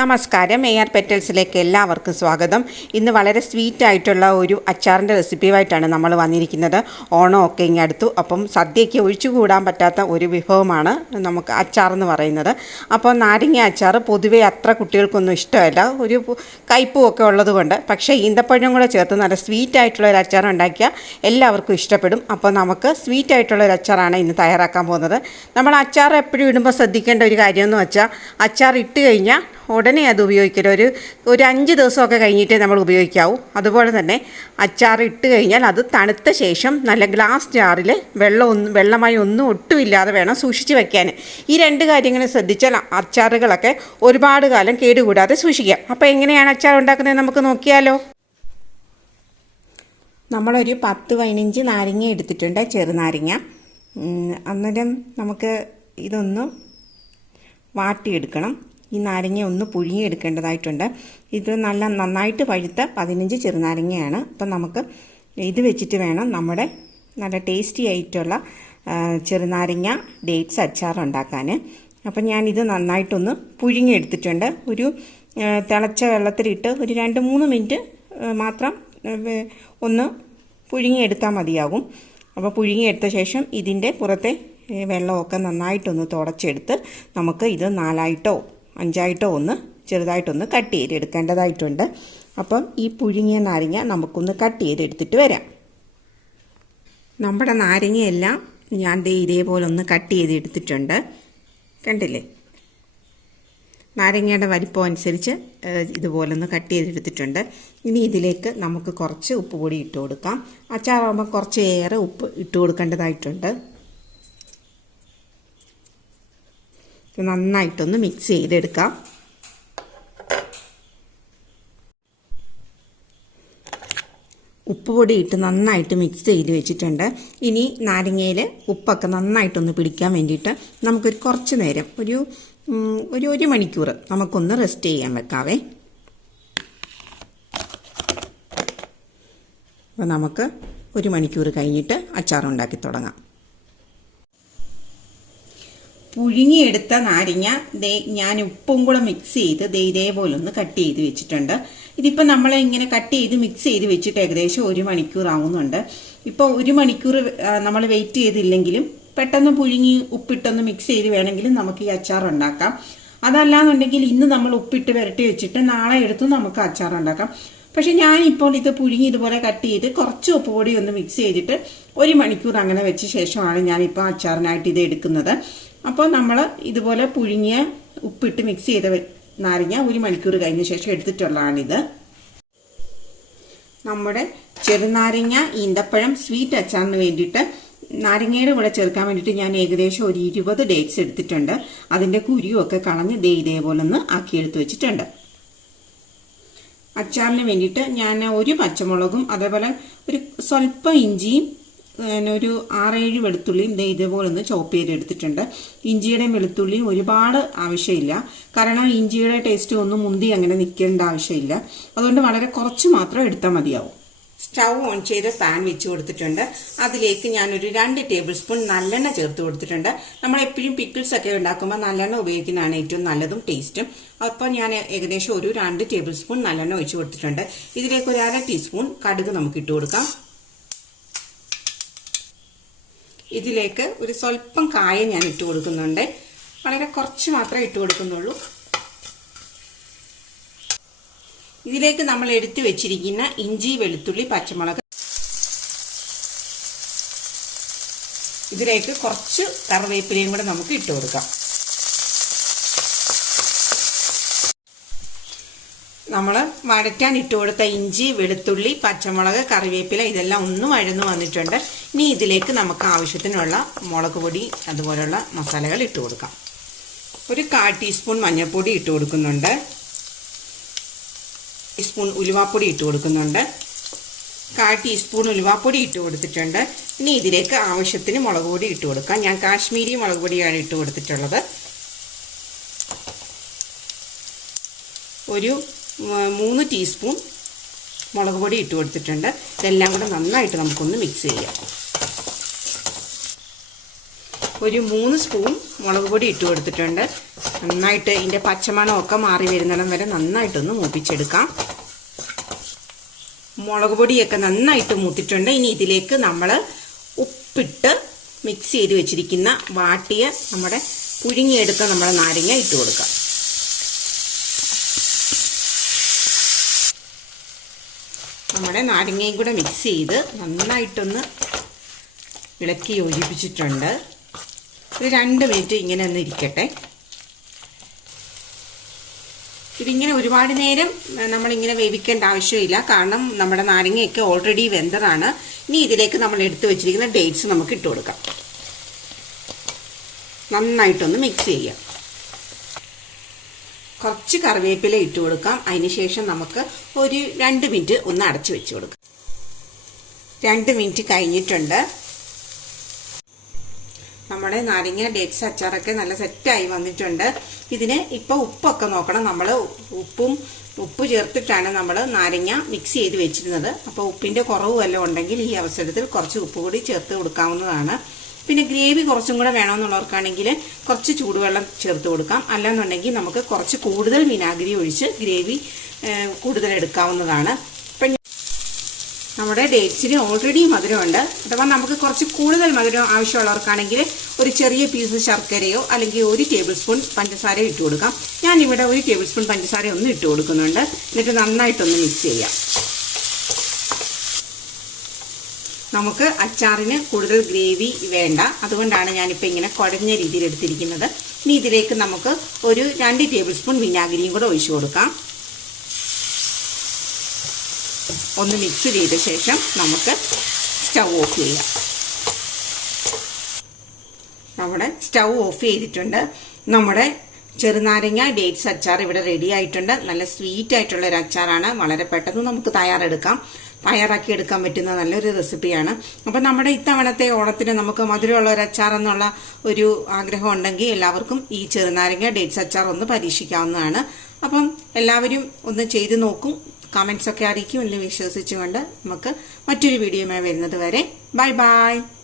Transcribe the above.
നമസ്കാരം. A R പെറ്റൽസിലേക്ക് എല്ലാവർക്കും സ്വാഗതം. ഇന്ന് വളരെ സ്വീറ്റ് ആയിട്ടുള്ള ഒരു അച്ചാറിന്റെ റെസിപ്പിയുമായിട്ടാണ് നമ്മൾ വന്നിരിക്കുന്നത്. ഓണമൊക്കെ ഇങ്ങനെ അടുത്തു. അപ്പം സദ്യയ്ക്ക് ഒഴിച്ചുകൂടാൻ പറ്റാത്ത ഒരു വിഭവമാണ് നമുക്ക് അച്ചാർ എന്ന് പറയുന്നത്. അപ്പോൾ നാരങ്ങ അച്ചാർ പൊതുവേ അത്ര കുട്ടികൾക്കൊന്നും ഇഷ്ടമല്ല. ഒരു കയ്പും ഒക്കെ ഉള്ളതുകൊണ്ട്. പക്ഷേ ഈന്തപ്പഴം കൂടെ ചേർത്ത് നല്ല സ്വീറ്റ് ആയിട്ടുള്ള ഒരു അച്ചാർ ഉണ്ടാക്കിയാൽ എല്ലാവർക്കും ഇഷ്ടപ്പെടും. അപ്പോൾ നമുക്ക് സ്വീറ്റ് ആയിട്ടുള്ള ഒരു അച്ചാറാണ് ഇന്ന് തയ്യാറാക്കാൻ പോകുന്നത്. നമ്മൾ അച്ചാർ എപ്പോഴും ഇടുമ്പോൾ ശ്രദ്ധിക്കേണ്ട ഒരു കാര്യമെന്ന് വെച്ചാൽ അച്ചാർ ഇട്ട് കഴിഞ്ഞാൽ ഉടനെ അത് ഉപയോഗിക്കരുത്. ഒരു ഒരു അഞ്ച് ദിവസമൊക്കെ കഴിഞ്ഞിട്ടേ നമ്മൾ ഉപയോഗിക്കാവൂ. അതുപോലെ തന്നെ അച്ചാർ ഇട്ട് കഴിഞ്ഞാൽ അത് തണുത്ത ശേഷം നല്ല ഗ്ലാസ് ജാറിൽ വെള്ളം ഒന്നും വെള്ളമായി ഒന്നും ഒട്ടുമില്ലാതെ വേണം സൂക്ഷിച്ച് വെക്കാൻ. ഈ രണ്ട് കാര്യങ്ങൾ ശ്രദ്ധിച്ചാൽ അച്ചാറുകളൊക്കെ ഒരുപാട് കാലം കേടുകൂടാതെ സൂക്ഷിക്കാം. അപ്പോൾ എങ്ങനെയാണ് അച്ചാർ ഉണ്ടാക്കുന്നത് നമുക്ക് നോക്കിയാലോ? നമ്മളൊരു പത്ത് പതിനഞ്ച് നാരങ്ങ എടുത്തിട്ടുണ്ട് ചെറുനാരങ്ങ അന്നേരം നമുക്ക് ഇതൊന്ന് വാട്ടിയെടുക്കണം. ഈ നാരങ്ങ ഒന്ന് പുഴുങ്ങിയെടുക്കേണ്ടതായിട്ടുണ്ട്. ഇത് നല്ല നന്നായിട്ട് പഴുത്ത പതിനഞ്ച് ചെറുനാരങ്ങയാണ്. അപ്പം നമുക്ക് ഇത് വെച്ചിട്ട് വേണം നമ്മുടെ നല്ല ടേസ്റ്റി ആയിട്ടുള്ള ചെറുനാരങ്ങ ഡേറ്റ്സ് അച്ചാർ ഉണ്ടാക്കാൻ. അപ്പം ഞാനിത് നന്നായിട്ടൊന്ന് പുഴുങ്ങിയെടുത്തിട്ടുണ്ട്. ഒരു തിളച്ച വെള്ളത്തിലിട്ട് ഒരു രണ്ട് മൂന്ന് മിനിറ്റ് മാത്രം ഒന്ന് പുഴുങ്ങിയെടുത്താൽ മതിയാകും. അപ്പോൾ പുഴുങ്ങിയെടുത്ത ശേഷം ഇതിന്റെ പുറത്തെ വെള്ളമൊക്കെ നന്നായിട്ടൊന്ന് തുടച്ചെടുത്ത് നമുക്ക് ഇത് നാലായിട്ടോ അഞ്ചായിട്ടോ ഒന്ന് ചെറുതായിട്ടൊന്ന് കട്ട് ചെയ്തെടുക്കേണ്ടതായിട്ടുണ്ട് അപ്പം ഈ പുഴുങ്ങിയ നാരങ്ങ നമുക്കൊന്ന് കട്ട് ചെയ്തെടുത്തിട്ട് വരാം. നമ്മുടെ നാരങ്ങയെല്ലാം ഞാൻ ദേ ഇതേപോലെ ഒന്ന് കട്ട് ചെയ്തെടുത്തിട്ടുണ്ട് കണ്ടില്ലേ? നാരങ്ങയുടെ വലിപ്പം അനുസരിച്ച് ഇതുപോലൊന്ന് കട്ട് ചെയ്തെടുത്തിട്ടുണ്ട് ഇനി ഇതിലേക്ക് നമുക്ക് കുറച്ച് ഉപ്പ് പൊടി ഇട്ട് കൊടുക്കാം. അച്ചാറാകുമ്പോൾ കുറച്ച് ഏറെ ഉപ്പ് ഇട്ട് കൊടുക്കേണ്ടതായിട്ടുണ്ട്. നന്നായിട്ടൊന്ന് മിക്സ് ചെയ്തെടുക്കാം. ഉപ്പുപൊടി ഇട്ട് നന്നായിട്ട് മിക്സ് ചെയ്ത് വെച്ചിട്ടുണ്ട്. ഇനി നാരങ്ങയിൽ ഉപ്പൊക്കെ നന്നായിട്ടൊന്ന് പിടിക്കാൻ വേണ്ടിയിട്ട് നമുക്കൊരു കുറച്ച് നേരം ഒരു ഒരു ഒരു മണിക്കൂർ നമുക്കൊന്ന് റെസ്റ്റ് ചെയ്യാൻ വെക്കാവേ. അപ്പോൾ നമുക്ക് ഒരു മണിക്കൂർ കഴിഞ്ഞിട്ട് അച്ചാർ ഉണ്ടാക്കി തുടങ്ങാം. പുഴുങ്ങിയെടുത്ത നാരങ്ങ ദേ ഞാൻ ഉപ്പും കൂടെ മിക്സ് ചെയ്ത് ദേ ഇതേപോലെ ഒന്ന് കട്ട് ചെയ്ത് വെച്ചിട്ടുണ്ട്. ഇതിപ്പോൾ നമ്മൾ ഇങ്ങനെ കട്ട് ചെയ്ത് മിക്സ് ചെയ്ത് വെച്ചിട്ട് ഏകദേശം ഒരു മണിക്കൂർ ആവുന്നുണ്ട്. ഇപ്പോൾ ഒരു മണിക്കൂർ നമ്മൾ വെയിറ്റ് ചെയ്തില്ലെങ്കിലും പെട്ടെന്ന് പുഴുങ്ങി ഉപ്പിട്ടൊന്ന് മിക്സ് ചെയ്ത് വേണമെങ്കിലും നമുക്ക് ഈ അച്ചാർ ഉണ്ടാക്കാം. അതല്ലാന്നുണ്ടെങ്കിൽ ഇന്ന് നമ്മൾ ഉപ്പിട്ട് പുരട്ടി വെച്ചിട്ട് നാളെ എടുത്ത് നമുക്ക് അച്ചാർ ഉണ്ടാക്കാം. പക്ഷെ ഞാനിപ്പോൾ ഇത് പുഴുങ്ങി ഇതുപോലെ കട്ട് ചെയ്ത് കുറച്ച് ഉപ്പ് പൊടി ഒന്ന് മിക്സ് ചെയ്തിട്ട് ഒരു മണിക്കൂർ അങ്ങനെ വെച്ച ശേഷമാണ് ഞാനിപ്പോൾ അച്ചാറിനായിട്ട് ഇത് എടുക്കുന്നത്. അപ്പോൾ നമ്മൾ ഇതുപോലെ പുഴുങ്ങിയ ഉപ്പിട്ട് മിക്സ് ചെയ്ത നാരങ്ങ ഒരു മണിക്കൂർ കഴിഞ്ഞ ശേഷം എടുത്തിട്ടുള്ളതാണിത്. നമ്മുടെ ചെറുനാരങ്ങ ഈന്തപ്പഴം സ്വീറ്റ് അച്ചാറിന് വേണ്ടിയിട്ട് നാരങ്ങയുടെ കൂടെ ചേർക്കാൻ വേണ്ടിയിട്ട് ഞാൻ ഏകദേശം ഒരു ഇരുപത് ഡേറ്റ്സ് എടുത്തിട്ടുണ്ട്. അതിന്റെ കുരുവൊക്കെ കളഞ്ഞ് ദേ ഇതേപോലെ ഒന്ന് ആക്കിയെടുത്ത് വെച്ചിട്ടുണ്ട്. അച്ചാറിന് വേണ്ടിയിട്ട് ഞാൻ ഒരു പച്ചമുളകും അതേപോലെ ഒരു സ്വല്പം ഇഞ്ചിയും ഒരു ആറേഴ് വെളുത്തുള്ളിയും ദേ ഇതേപോലെ ഒന്ന് ചോപ്പ് ചെയ്ത് എടുത്തിട്ടുണ്ട് ഇഞ്ചിയുടെയും വെളുത്തുള്ളിയും ഒരുപാട് ആവശ്യമില്ല. കാരണം ഇഞ്ചിയുടെ ടേസ്റ്റ് ഒന്നും മുന്തി അങ്ങനെ നിൽക്കേണ്ട ആവശ്യമില്ല. അതുകൊണ്ട് വളരെ കുറച്ച് മാത്രം എടുത്താൽ മതിയാവും. സ്റ്റൗ ഓൺ ചെയ്ത് പാൻ വെച്ച് കൊടുത്തിട്ടുണ്ട്. അതിലേക്ക് ഞാനൊരു രണ്ട് ടേബിൾ സ്പൂൺ നല്ലെണ്ണ ചേർത്ത് കൊടുത്തിട്ടുണ്ട്. നമ്മൾ എപ്പോഴും പിക്കിൾസ് ഒക്കെ ഉണ്ടാക്കുമ്പോൾ നല്ലെണ്ണ ഉപയോഗിക്കുന്നതാണ് ഏറ്റവും നല്ലതും ടേസ്റ്റും അപ്പോൾ ഞാൻ ഏകദേശം ഒരു രണ്ട് ടേബിൾ സ്പൂൺ നല്ലെണ്ണ ഒഴിച്ച് കൊടുത്തിട്ടുണ്ട്. ഇതിലേക്ക് ഒരു അര ടീസ്പൂൺ കടുക് നമുക്ക് ഇട്ട് കൊടുക്കാം. ഇതിലേക്ക് ഒരു സ്വല്പം കായ ഞാൻ ഇട്ട് കൊടുക്കുന്നുണ്ട്. വളരെ കുറച്ച് മാത്രമേ ഇട്ട് കൊടുക്കുന്നുള്ളൂ. ഇതിലേക്ക് നമ്മൾ എടുത്തു വെച്ചിരിക്കുന്ന ഇഞ്ചി വെളുത്തുള്ളി പച്ചമുളക്. ഇതിലേക്ക് കുറച്ച് കറിവേപ്പിലയും കൂടെ നമുക്ക് ഇട്ട് കൊടുക്കാം. നമ്മൾ വഴറ്റാൻ ഇട്ട് കൊടുത്ത ഇഞ്ചി വെളുത്തുള്ളി പച്ചമുളക് കറിവേപ്പില ഇതെല്ലാം ഒന്ന് വഴന്നു വന്നിട്ടുണ്ട്. ഇനി ഇതിലേക്ക് നമുക്ക് ആവശ്യത്തിനുള്ള മുളക് പൊടി അതുപോലെയുള്ള മസാലകൾ ഇട്ട് കൊടുക്കാം. ഒരു കാൽ ടീസ്പൂൺ മഞ്ഞൾപ്പൊടി ഇട്ട് കൊടുക്കുന്നുണ്ട്. ടീസ്പൂൺ ഉലുവാപ്പൊടി ഇട്ട് കൊടുക്കുന്നുണ്ട്. കാൽ ടീസ്പൂൺ ഉലുവാപ്പൊടി ഇട്ട് കൊടുത്തിട്ടുണ്ട്. ഇനി ഇതിലേക്ക് ആവശ്യത്തിന് മുളക് പൊടി ഇട്ട് കൊടുക്കാം. ഞാൻ കാശ്മീരി മുളക് പൊടിയാണ് ഇട്ട് കൊടുത്തിട്ടുള്ളത്. ഒരു മൂന്ന് ടീസ്പൂൺ മുളക് പൊടി ഇട്ട് കൊടുത്തിട്ടുണ്ട്. ഇതെല്ലാം കൂടെ നന്നായിട്ട് നമുക്കൊന്ന് മിക്സ് ചെയ്യാം. ഒരു മൂന്ന് സ്പൂൺ മുളക് പൊടി ഇട്ട് കൊടുത്തിട്ടുണ്ട്. നന്നായിട്ട് ഇതിന്റെ പച്ചമണമൊക്കെ മാറി വരുന്നിടം വരെ നന്നായിട്ടൊന്ന് മൂപ്പിച്ചെടുക്കാം. മുളക് പൊടിയൊക്കെ നന്നായിട്ട് മൂത്തിട്ടുണ്ട്. ഇനി ഇതിലേക്ക് നമ്മൾ ഉപ്പിട്ട് മിക്സ് ചെയ്ത് വെച്ചിരിക്കുന്ന വാട്ടിയ നമ്മുടെ പുഴുങ്ങിയെടുത്ത നമ്മുടെ നാരങ്ങ ഇട്ട് കൊടുക്കാം. നമ്മുടെ നാരങ്ങയും കൂടെ മിക്സ് ചെയ്ത് നന്നായിട്ടൊന്ന് ഇളക്കി യോജിപ്പിച്ചിട്ടുണ്ട്. ഒരു രണ്ട് മിനിറ്റ് ഇങ്ങനെ ഒന്ന് ഇരിക്കട്ടെ. ഇതിങ്ങനെ ഒരുപാട് നേരം നമ്മളിങ്ങനെ വേവിക്കേണ്ട ആവശ്യമില്ല. കാരണം നമ്മുടെ നാരങ്ങയൊക്കെ ഓൾറെഡി വെന്തതാണ്. ഇനി ഇതിലേക്ക് നമ്മൾ എടുത്തു വെച്ചിരിക്കുന്ന ഡേറ്റ്സ് നമുക്ക് ഇട്ട് കൊടുക്കാം. നന്നായിട്ടൊന്ന് മിക്സ് ചെയ്യാം. കുറച്ച് കറിവേപ്പില ഇട്ട് കൊടുക്കാം. അതിനുശേഷം നമുക്ക് ഒരു രണ്ട് മിനിറ്റ് ഒന്ന് അടച്ചു വെച്ച് കൊടുക്കാം. രണ്ട് മിനിറ്റ് കഴിഞ്ഞിട്ടുണ്ട്. നമ്മുടെ നാരങ്ങ ഡേറ്റ്സ് അച്ചാറൊക്കെ നല്ല സെറ്റായി വന്നിട്ടുണ്ട്. ഇതിന് ഇപ്പോൾ ഉപ്പൊക്കെ നോക്കണം. നമ്മൾ ഉപ്പും ഉപ്പ് ചേർത്തിട്ടാണ് നമ്മൾ നാരങ്ങ മിക്സ് ചെയ്ത് വെച്ചിരുന്നത്. അപ്പോൾ ഉപ്പിന്റെ കുറവ് വല്ലതും ഉണ്ടെങ്കിൽ ഈ അവസരത്തിൽ കുറച്ച് ഉപ്പ് കൂടി ചേർത്ത് കൊടുക്കാവുന്നതാണ്. പിന്നെ ഗ്രേവി കുറച്ചും കൂടെ വേണമെന്നുള്ളവർക്കാണെങ്കിൽ കുറച്ച് ചൂടുവെള്ളം ചേർത്ത് കൊടുക്കാം. അല്ലാന്നുണ്ടെങ്കിൽ നമുക്ക് കുറച്ച് കൂടുതൽ വിനാഗിരി ഒഴിച്ച് ഗ്രേവി കൂടുതൽ എടുക്കാവുന്നതാണ്. ഇപ്പം നമ്മുടെ ഡേറ്റ്സിന് ഓൾറെഡി മധുരമുണ്ട്. അഥവാ നമുക്ക് കുറച്ച് കൂടുതൽ മധുരം ആവശ്യമുള്ളവർക്കാണെങ്കിൽ ഒരു ചെറിയ പീസ് ശർക്കരയോ അല്ലെങ്കിൽ ഒരു ടേബിൾ സ്പൂൺ പഞ്ചസാരയോ ഇട്ട് കൊടുക്കാം. ഞാനിവിടെ ഒരു ടേബിൾ സ്പൂൺ പഞ്ചസാര ഒന്ന് ഇട്ട് കൊടുക്കുന്നുണ്ട്. എന്നിട്ട് നന്നായിട്ടൊന്ന് മിക്സ് ചെയ്യാം. നമുക്ക് അച്ചാറിന് കൂടുതൽ ഗ്രേവി വേണ്ട. അതുകൊണ്ടാണ് ഞാനിപ്പോൾ ഇങ്ങനെ കുഴഞ്ഞ രീതിയിൽ എടുത്തിരിക്കുന്നത്. ഇനി ഇതിലേക്ക് നമുക്ക് ഒരു രണ്ട് ടേബിൾ സ്പൂൺ വിനാഗിരിയും കൂടെ ഒഴിച്ചു കൊടുക്കാം. ഒന്ന് മിക്സ് ചെയ്ത ശേഷം നമുക്ക് സ്റ്റൗ ഓഫ് ചെയ്യാം. നമ്മുടെ സ്റ്റൗ ഓഫ് ചെയ്തിട്ടുണ്ട്. നമ്മുടെ ചെറുനാരങ്ങ ഡേറ്റ്സ് അച്ചാർ ഇവിടെ റെഡി ആയിട്ടുണ്ട്. നല്ല സ്വീറ്റ് ആയിട്ടുള്ള ഒരു അച്ചാറാണ്. വളരെ പെട്ടെന്ന് നമുക്ക് തയ്യാറെടുക്കാം. തയ്യാറാക്കി എടുക്കാൻ പറ്റുന്ന നല്ലൊരു റെസിപ്പിയാണ്. അപ്പം നമ്മുടെ ഇത്തവണത്തെ ഓണത്തിന് നമുക്ക് മധുരമുള്ള ഒരു അച്ചാർ എന്നുള്ള ഒരു ആഗ്രഹം ഉണ്ടെങ്കിൽ എല്ലാവർക്കും ഈ ചെറുനാരങ്ങ ഡേറ്റ്സ് അച്ചാർ ഒന്ന് പരീക്ഷിക്കാവുന്നതാണ്. അപ്പം എല്ലാവരും ഒന്ന് ചെയ്ത് നോക്കും. കമൻസ് ഒക്കെ അറിയിക്കും. എന്ന് വിശ്വസിച്ചുകൊണ്ട് നമുക്ക് മറ്റൊരു വീഡിയോയുമായി വരുന്നത് വരെ. Bye bye